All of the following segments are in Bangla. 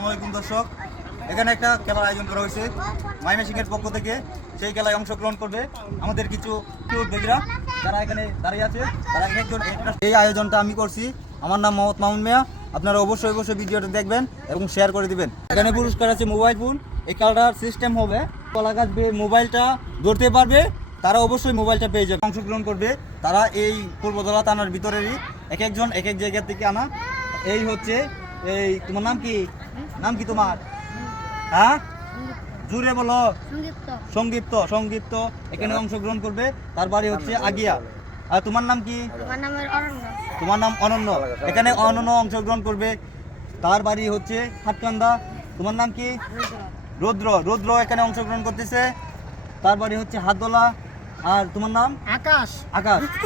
আসসালামু আলাইকুম দর্শক, এখানে একটা খেলার আয়োজন করা হয়েছে ময়মনসিংহের পক্ষ থেকে। সেই খেলায় অংশগ্রহণ করবে আমাদের কিছু কিউট বেবিরা যারা এখানে দাঁড়িয়ে আছে। তারা একজন এই আয়োজনটা আমি করছি। আমার নাম মোহাম্মদ মামুন মিয়া। আপনারা অবশ্যই ভিডিওটা দেখবেন এবং শেয়ার করে দিবেন। এখানে পুরস্কার আছে মোবাইল ফোন। এই খেলাটার সিস্টেম হবে, কলা গাছ মোবাইলটা ধরতে পারবে তারা অবশ্যই মোবাইলটা পেয়ে যাবে। অংশগ্রহণ করবে তারা এই পূর্বদলা থানার ভিতরেরই একজন এক এক জায়গা থেকে আনা। এই হচ্ছে এই তোমার নাম কি? নাম কি তোমার? হ্যাঁ জুড়ে বলো। সংগীপ্ত এখানে অংশগ্রহণ করবে। তার বাড়ি হচ্ছে আগিয়া। আর তোমার নাম কি? তোমার নাম অনন্য। এখানে অনন্য অংশগ্রহণ করবে। তার বাড়ি হচ্ছে হাটকান্দা। তোমার নাম কি? রুদ্র এখানে অংশগ্রহণ করতেছে। তার বাড়ি হচ্ছে হাতদোলা। আর তোমার নাম? আকাশ।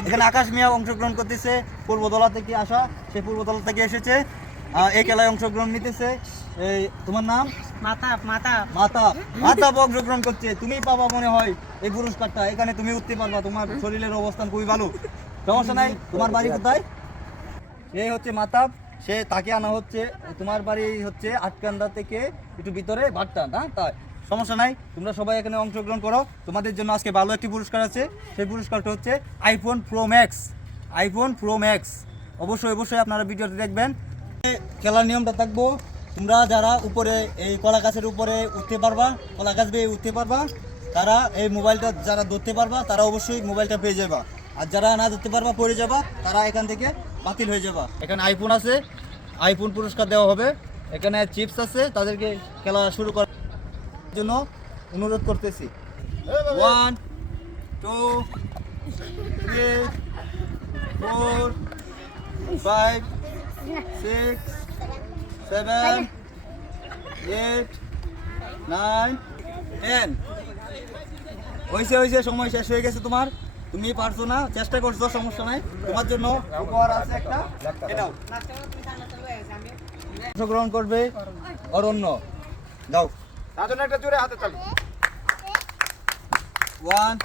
এখানে আকাশ মিয়া অংশগ্রহণ করতেছে, পূর্বদলা থেকে আসা। সে পূর্বদলা থেকে এসেছে, এই খেলায় অংশগ্রহণ নিতেছে। এই তোমার নাম? মাতাব অংশগ্রহণ করছে। তুমি পাবা মনে হয় এই পুরস্কারটা। এখানে তুমি উঠতে পারবা, তোমার শরীরের অবস্থান খুবই ভালো, সমস্যা নাই। তোমার বাড়ি কোথায়? এই হচ্ছে মাতাব, সে তাকে আনা হচ্ছে। তোমার বাড়ি হচ্ছে আটকান্দা থেকে একটু ভিতরে ভাট্টান। হ্যাঁ তাই সমস্যা নাই, তোমরা সবাই এখানে অংশগ্রহণ করো। তোমাদের জন্য আজকে ভালো একটি পুরস্কার আছে। সেই পুরস্কারটা হচ্ছে আইফোন প্রো ম্যাক্স। অবশ্যই আপনারা ভিডিওটি দেখবেন। খেলার নিয়মটা থাকবো, তোমরা যারা উপরে এই কলা গাছের উপরে উঠতে পারবা, কলা গাছ বেয়ে উঠতে পারবা, তারা এই মোবাইলটা যারা ধরতে পারবা তারা অবশ্যই মোবাইলটা পেয়ে যাবা। আর যারা না ধরতে পারবা পড়ে যাবা, তারা এখান থেকে বাতিল হয়ে যাবা। এখানে আইফোন আছে, আইফোন পুরস্কার দেওয়া হবে। এখানে চিপস আছে, তাদেরকে খেলা শুরু করার জন্য অনুরোধ করতেছি। 1 2 3 4 5 6 7 8 9 10। হয়েছে, সময় শেষ হয়ে গেছে তোমার। তুমি পারছো না, চেষ্টা করছো, সমস্যা নাই। তোমার জন্য উপহার আছে একটা, এটাও। অংশগ্রহণ করবে অরণ্য। দাও একটা জোরে হাতে তালি। 1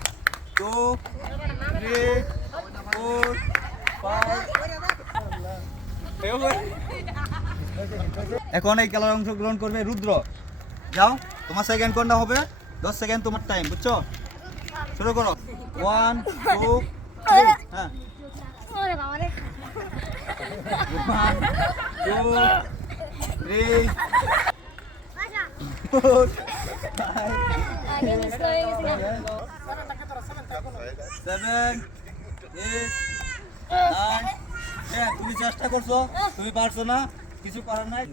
2 3 4 5। এখন এই খেলার অংশগ্রহণ করবে রুদ্র। যাও, তোমার সেকেন্ড কোনটা হবে? 10 সেকেন্ড তোমার টাইম, বুঝছো? শুরু করো। 1 2 3। হ্যাঁ 1 2 3 4 5 7 8 9 10। তুমি চেষ্টা করছো, তুমি পারছো না, কিছু করার নাই।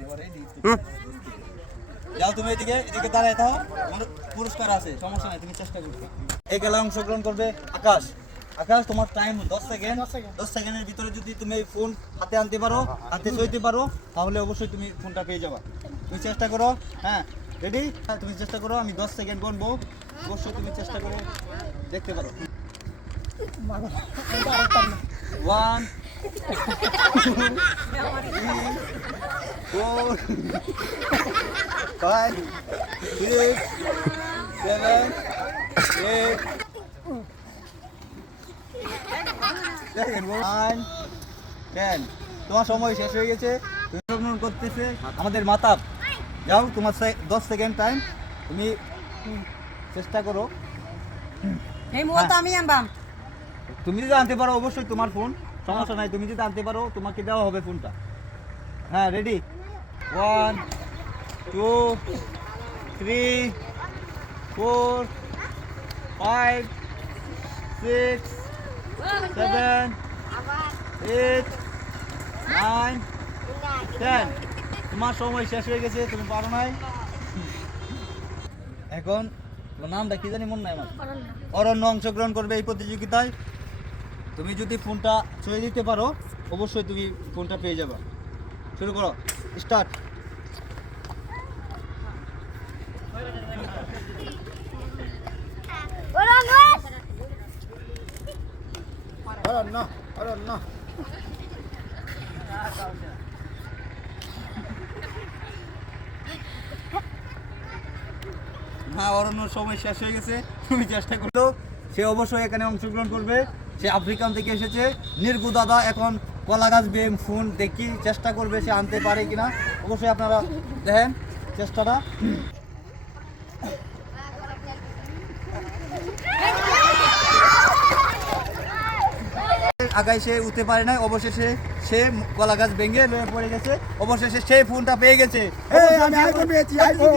যাও তুমি এদিকে দাঁড়ায় থাও, পুরস্কার আছে, সমস্যা নাই, তুমি চেষ্টা করছো। এই খেলায় অংশগ্রহণ করবে আকাশ। তোমার টাইম 10 সেকেন্ড। 10 সেকেন্ডের ভিতরে যদি তুমি ফোন হাতে আনতে পারো, হাতে চলতে পারো, তাহলে অবশ্যই তুমি ফোনটা পেয়ে যাবা। তুমি চেষ্টা করো। হ্যাঁ রেডি? হ্যাঁ তুমি চেষ্টা করো। আমি 10 সেকেন্ড গুনবো, অবশ্যই তুমি চেষ্টা করে দেখতে পারো। 1 2 3 4 5 6 7 8 9 10। তোমার সময় শেষ হয়ে গেছে। তুমি অংশগ্রহণ করতেছে আমাদের মাতাব। যাও, তোমার 10 সেকেন্ড টাইম, তুমি চেষ্টা করো। তুমি যদি আনতে পারো অবশ্যই তোমার ফোন, সমস্যা নাই। তুমি যদি আনতে পারো তোমাকে দেওয়া হবে ফোনটা। হ্যাঁ রেডি? 1 2 3 4 5 6 7 8 9 10। তোমার সময় শেষ হয়ে গেছে, তুমি পারো নাই। এখন তোমার নামটা কি জানি মনে নাই আমার। অরণ্য অংশগ্রহণ করবে এই প্রতিযোগিতায়। তুমি যদি ফোনটা ছুঁয়ে দিতে পারো, অবশ্যই তুমি ফোনটা পেয়ে যাবে। শুরু করো, স্টার্ট। হ্যাঁ অরণ্যর সময় শেষ হয়ে গেছে, তুমি চেষ্টা করলো। সে অবশ্যই এখানে অংশগ্রহণ করবে। সে আফ্রিকান থেকে এসেছে। নির্গু দাদা এখন কলা গাছ বেয়ে ফোন দেখি চেষ্টা করবে সে আনতে পারে কিনা, অবশ্যই আপনারা দেখেন। চেষ্টাটা। আগায় সে উঠতে পারে না, অবশেষে সে কলা গাছ ভেঙে লয়ে পড়ে গেছে, অবশেষে সেই ফোনটা পেয়ে গেছে। আমি আইফোন পেয়েছি, আইফোন।